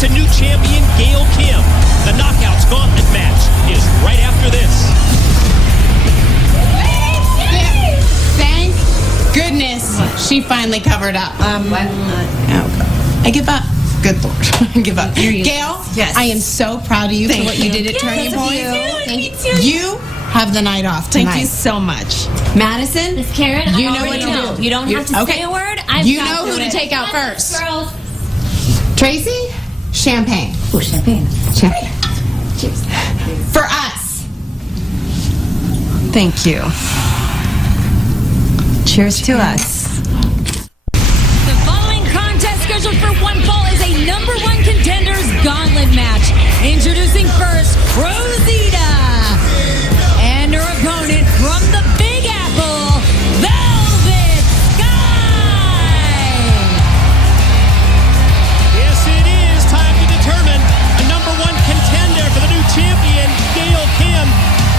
to new champion Gail Kim. The Knockouts Gauntlet match is right after this. Thank goodness she finally covered up. I give up. Good Lord. I give up. Gail, yes. I am so proud of you for what you did at Turning Point. You have the night off tonight. Thank you so much. Madison, Miss Karen, you I know what to know. do. You don't have to say a word. You know who to take out first. Girls. Tracy, champagne. Oh, champagne. Champagne. Cheers. For us. Thank you. Cheers to us. The following contest scheduled for one fall is a #1 contenders gauntlet match. Introducing first, Rosita. And her opponent from the Big Apple, Velvet Sky. Yes, it is time to determine a #1 contender for the new champion, Gail Kim.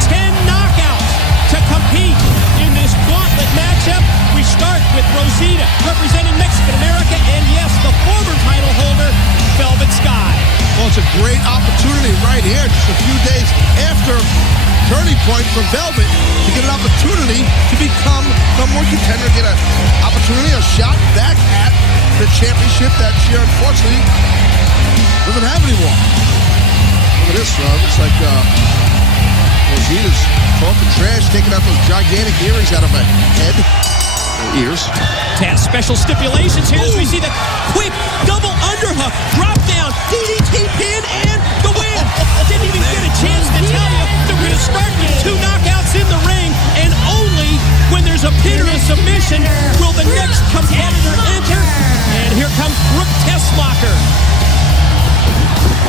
10 knockouts to compete in this gauntlet matchup. We start with Rosita, representing Mexican America, and yes, the former title holder, Velvet Sky. Well, it's a great opportunity right here, just a few days after Turning Point for Velvet, to get an opportunity to become #1 contender, get an opportunity, a shot back at the championship that she unfortunately doesn't have anymore. Look at this, looks like Rosita's talking trash, taking out those gigantic earrings out of her head. Ears. Taz, special stipulations here as we see the quick double underhook, drop down, DDT pin, and the win. Didn't even get a chance to tell you they're going to start with 2 knockouts in the ring, and only when there's a pin or a submission will the next competitor enter. And here comes Brooke Tessmacher.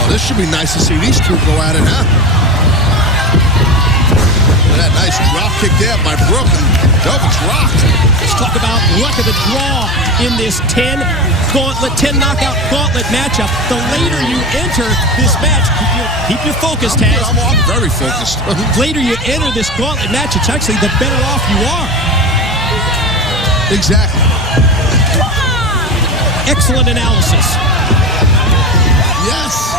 Oh, this should be nice to see these two go at it, huh? That nice drop kick there by Brooke, and Velvet's rocked. Let's talk about luck of the draw in this 10 knockout gauntlet matchup. The later you enter this match, keep your focus, Taz. I'm very focused. The later you enter this gauntlet match, it's actually the better off you are. Exactly. Excellent analysis. Yes.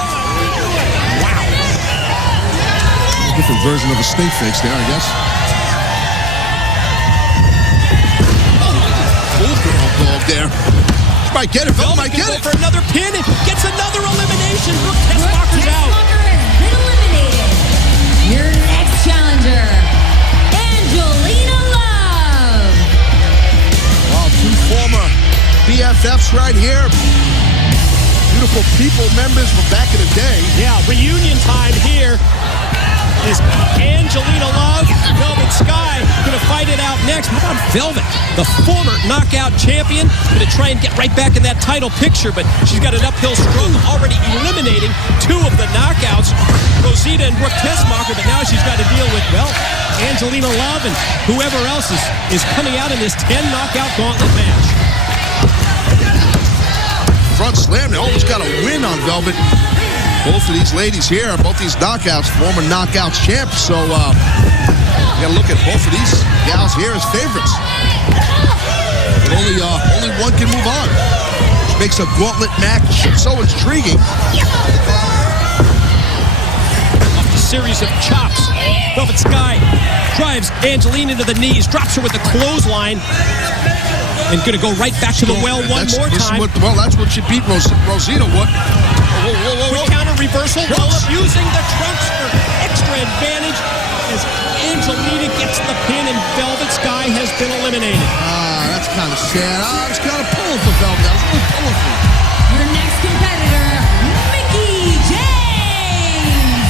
Different version of a snake face there, I guess. Bulldog there. She might get it. Velvet might get it. For another pin and gets another elimination. Brooke Tessmacher's out. Tessmacher has been eliminated. Your next challenger, Angelina Love. Wow, 2 former BFFs right here. Beautiful people, members from back in the day. Yeah, reunion time here. Is Angelina Love, Velvet Sky, going to fight it out next. How about Velvet, the former knockout champion? Going to try and get right back in that title picture, but she's got an uphill struggle, already eliminating 2 of the knockouts, Rosita and Brooke Tessmacher, but now she's got to deal with, well, Angelina Love and whoever else is coming out in this 10 knockout gauntlet match. Front slam, they almost got a win on Velvet. Both of these ladies here, both these knockouts, former knockouts champs. So, you gotta look at both of these gals here as favorites. But only one can move on, which makes a gauntlet match so intriguing. A series of chops. Velvet Sky drives Angelina to the knees, drops her with the clothesline, and gonna go right back to the well one more time. That's what she beat Rosita. What? Quick counter reversal, roll up using the trunks for extra advantage as Angelina gets the pin and Velvet Sky has been eliminated. That's kind of sad. I was kind of pulling for Velvet. I was really pulling for her. Your next competitor, Mickey James.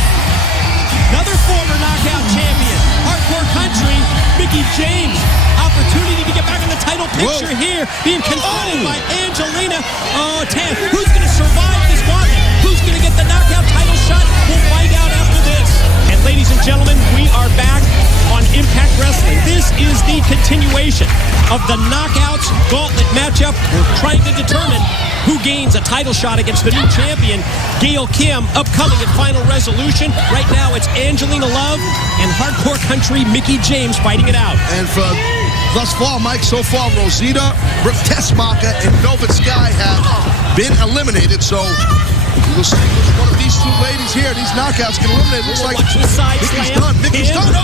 Another former knockout champion, Hardcore Country, Mickey James. Opportunity to get back in the title picture here, being confronted by Angelina. Oh, Taz, who's going to survive this gauntlet? Who's going to get the knockout title shot? We'll find out after this. And ladies and gentlemen, we are back on Impact Wrestling. This is the continuation of the Knockouts Gauntlet matchup. We're trying to determine who gains a title shot against the new champion, Gail Kim, upcoming in Final Resolution. Right now, it's Angelina Love and Hardcore Country Mickey James fighting it out. And for thus far, Mike, so far, Rosita, Brooke Tessmacher, and Velvet Sky have been eliminated. So We'll see which one of these two ladies here, these knockouts, can eliminate. Looks like Watch the side Mickey's slam. done. Mickey's Kim. done.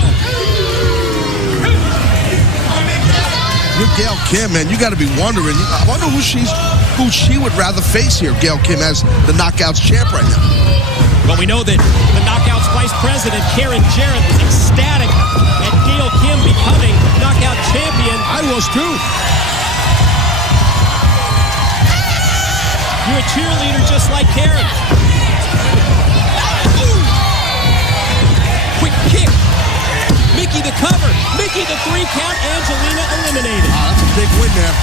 You're Gail Kim, man. You got to be wondering. I wonder who she would rather face here. Gail Kim as the Knockouts champ right now. Well, we know that the Knockouts Vice President, Karen Jarrett, was ecstatic at Gail Kim becoming Knockout Champion. I was too. You're a cheerleader just like Karen. Quick kick. Mickey the cover. Mickey the 3 count. Angelina eliminated. Wow, that's a big win there.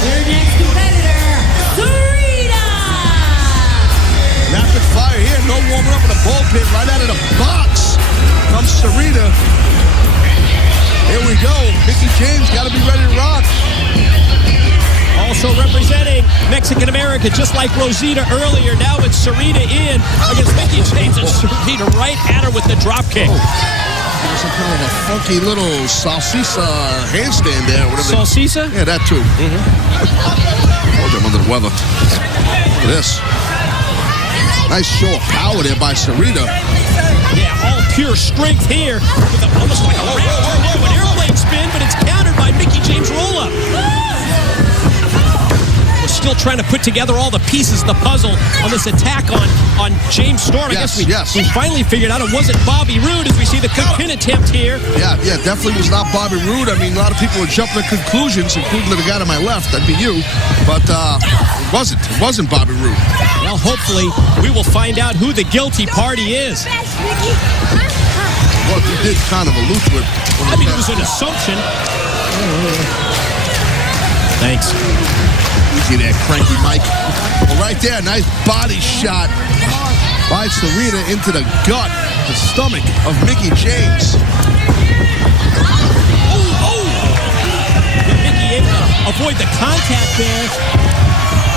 Your next competitor, Sarita. Rapid fire here. No warming up in the bullpen. Right out of the box comes Sarita. Here we go. Mickey James got to be ready to rock. Also representing Mexican America, just like Rosita earlier. Now it's Sarita in against Mickey James, and Sarita right at her with the drop kick. Some kind of a funky little salsisa handstand there. Salsisa? Yeah, that too. Oh, I'm under the weather. Look at this. Nice show of power there by Sarita. Yeah, all pure strength here. With almost like a an airplane spin, but it's countered by Mickey James roll-up. We're still trying to put together all the pieces of the puzzle on this attack on James Storm. I guess we finally figured out it wasn't Bobby Roode as we see the pin attempt here. Yeah, definitely was not Bobby Roode. I mean, a lot of people are jumping to conclusions, including the guy to my left. That'd be you. But it wasn't. It wasn't Bobby Roode. Well, hopefully we will find out who the guilty party is. Well, you did kind of allude to it. I mean, it was an assumption. Thanks. Easy there, cranky Mike. Well, right there, nice body shot by Sarita into the gut, the stomach of Mickey James. Mickey able to avoid the contact there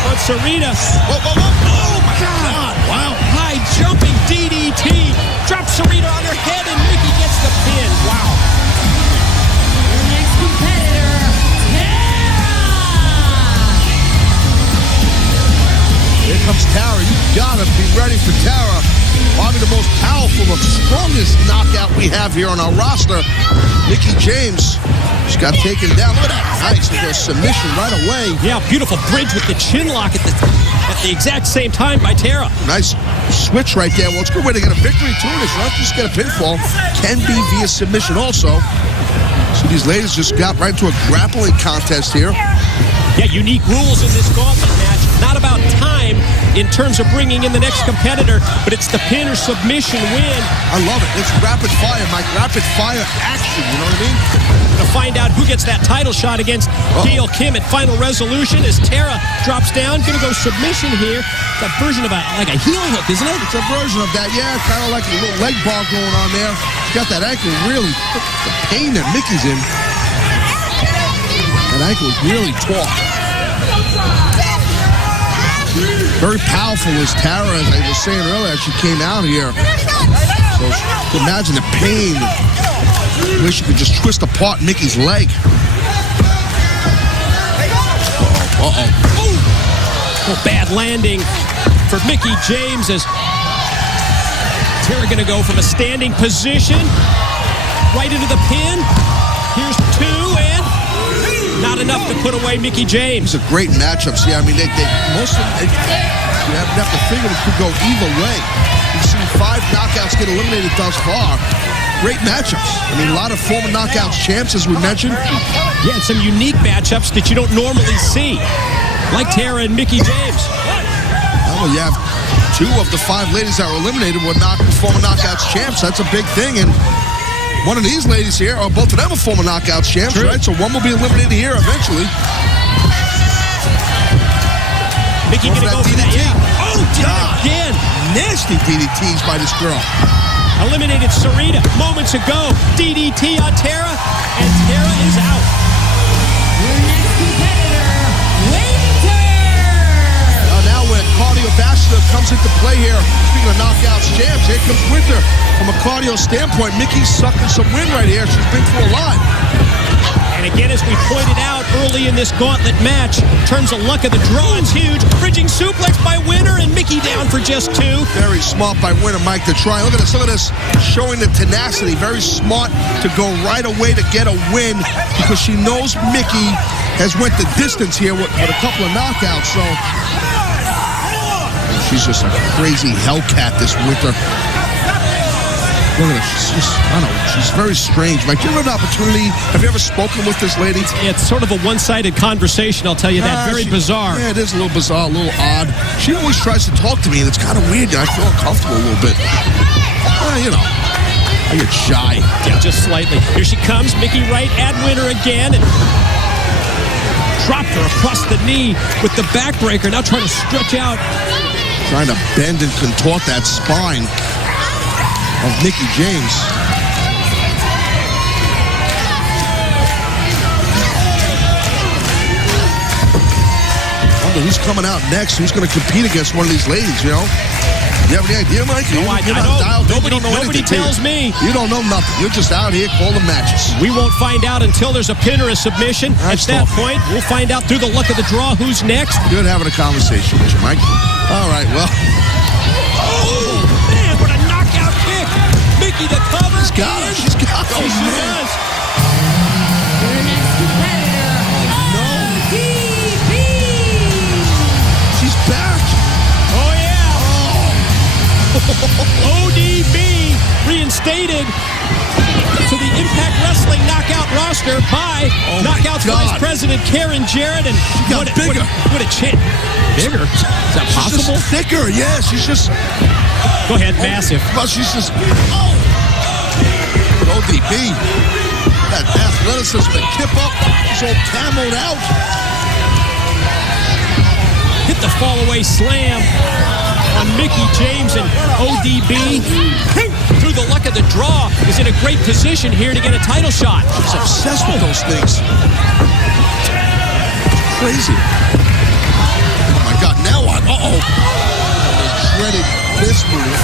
on Sarita. Whoa. Oh, my God. Wow. High jumping DDT. Drops Sarita on her head, and Mickey gets the pin. Wow. Your next competitor, Here comes Tara. You gotta be ready for Tara. Probably the most powerful, the strongest knockout we have here on our roster. Mickey James just got taken down. Look at that. Nice little submission right away. Yeah, beautiful bridge with the chin lock at the exact same time by Tara. Nice switch right there. Well, it's a good way to get a victory too. It's not just get a pinfall. Can be via submission also. So these ladies just got right into a grappling contest here. Yeah, unique rules in this gauntlet match. Not about time in terms of bringing in the next competitor, but it's the pin or submission win. I love it. It's rapid fire, Mike. Rapid fire action, you know what I mean? To find out who gets that title shot against Gail Kim at Final Resolution as Tara drops down. Gonna go submission here. It's a version of like a heel hook, isn't it? It's a version of that, yeah. Kind of like a little leg bar going on there. She's got that ankle really, the pain that Mickey's in. That ankle is really taut. Very powerful is Tara, as I was saying earlier, she came out here. So imagine the pain. I wish you could just twist apart Mickey's leg. Oh, bad landing for Mickey James as Tara gonna go from a standing position right into the pin. Here's 2 and not enough to put away Mickey James. These are great matchups. Yeah, I mean, most of them, you have to figure it could go either way. We've seen 5 knockouts get eliminated thus far. Great matchups. I mean, a lot of former knockouts champs, as we mentioned. Yeah, and some unique matchups that you don't normally see, like Tara and Mickey James. Well, you have 2 of the 5 ladies that were eliminated were former knockouts champs. That's a big thing. And one of these ladies here, or both of them are former knockouts champs, right? So one will be eliminated here eventually. Mickey gonna go for that. Yeah. Oh, God. Again. Nasty DDTs by this girl. Eliminated Sarita moments ago. DDT on Tara, and Tara is out. Your next competitor, Winter. Now where cardiovascular comes into play here. Speaking of knockouts champs, here comes Winter. From a cardio standpoint, Mickey's sucking some wind right here. She's been through a lot. And And again, as we pointed out early in this gauntlet match, in terms of luck of the draw, it's huge. Bridging suplex by Winner, and Mickey down for just 2. Very smart by Winner, Mike, to try. Look at this. Look at this. Showing the tenacity. Very smart to go right away to get a win because she knows Mickey has went the distance here with a couple of knockouts. So she's just a crazy Hellcat this winter. Look at her. She's just, I don't know, she's very strange. Mike, do you have an opportunity? Have you ever spoken with this lady? It's sort of a one-sided conversation, I'll tell you that. Very bizarre. Yeah, it is a little bizarre, a little odd. She always tries to talk to me, and it's kind of weird. I feel uncomfortable a little bit. You know, I get shy. Yeah, just slightly. Here she comes. Mickey Wright at Winner again. And dropped her across the knee with the backbreaker. Now trying to stretch out. Trying to bend and contort that spine of Mickie James. Wonder who's coming out next. Who's going to compete against one of these ladies, you know? You have any idea, Mike? No, I don't. Nobody tells me. You don't know nothing. You're just out here calling matches. We won't find out until there's a pin or a submission. At that point, we'll find out through the luck of the draw who's next. Good having a conversation with you, Mike. All right, well. Oh, man, what a knockout kick. Mickey the cover. She's got her. She's got her. She does. Your next competitor, ODB. She's back. Oh, yeah. ODB reinstated to the Impact Wrestling knockout roster by Knockouts Vice President Karen Jarrett. And she got bigger. What a chance. Bigger? Is that possible? She's just thicker, yeah. She's just... Go ahead, massive. Well, she's just... ODB. That athleticism and kip up. She's all camoed out. Hit the fall-away slam on Mickey James, and ODB, through the luck of the draw, is in a great position here to get a title shot. She's obsessed with those things. Crazy. Oh, my God. Now what? Uh-oh. The dreaded fist move.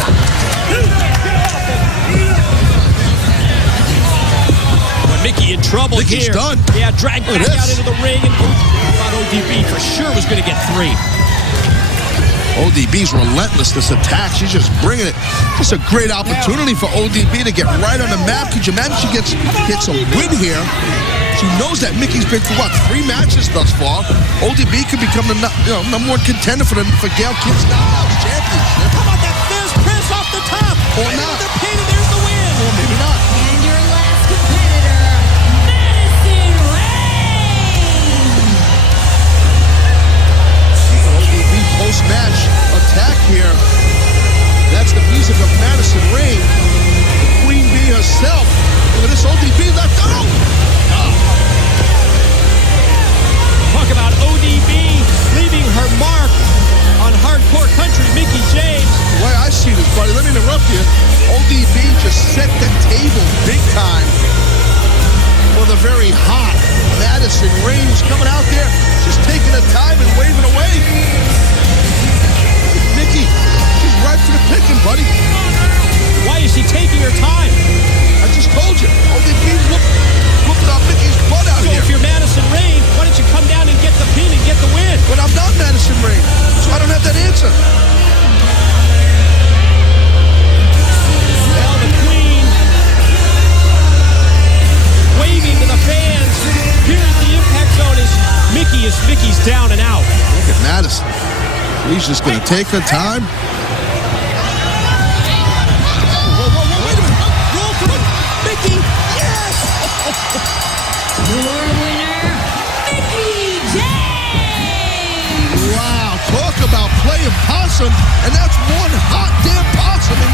When Mickey in trouble Mickey's here. Done. Yeah, dragged back out into the ring, and thought ODB for sure was going to get 3. ODB's relentless, this attack. She's just bringing it. Just a great opportunity for ODB to get right on the map. Could you imagine she gets a win here? She knows that Mickey's been for, 3 matches thus far. ODB could become the number 1 contender for Gail Kidd's Knockouts Championship. How about that fist press off the top? Or not. The pin, and there's the win. Or maybe not. And your last competitor, Madison Rayne. ODB post-match attack here. That's the music of Madison Rayne, the Queen Bee herself. Look at this ODB left. Talk about ODB leaving her mark on hardcore country. Mickey James. The way I see this, buddy, let me interrupt you. ODB just set the table big time for the very hot Madison Rayne, who's coming out there, just taking her time and waving away. Mickey, she's right for the picking, buddy. Why is she taking her time? I just told you. ODB's whooping up Mickey's butt out So here. if you're Madison Rayne, why don't you come down and get the pin and get the win? But I'm not Madison Rayne, so I don't have that answer. Well, the Queen waving to the fans here at the Impact Zone as Mickey's down and out. Look at Madison. She's just going to take her time. Your winner, Mickey James. Wow, talk about playing possum, and that's one hot damn possum in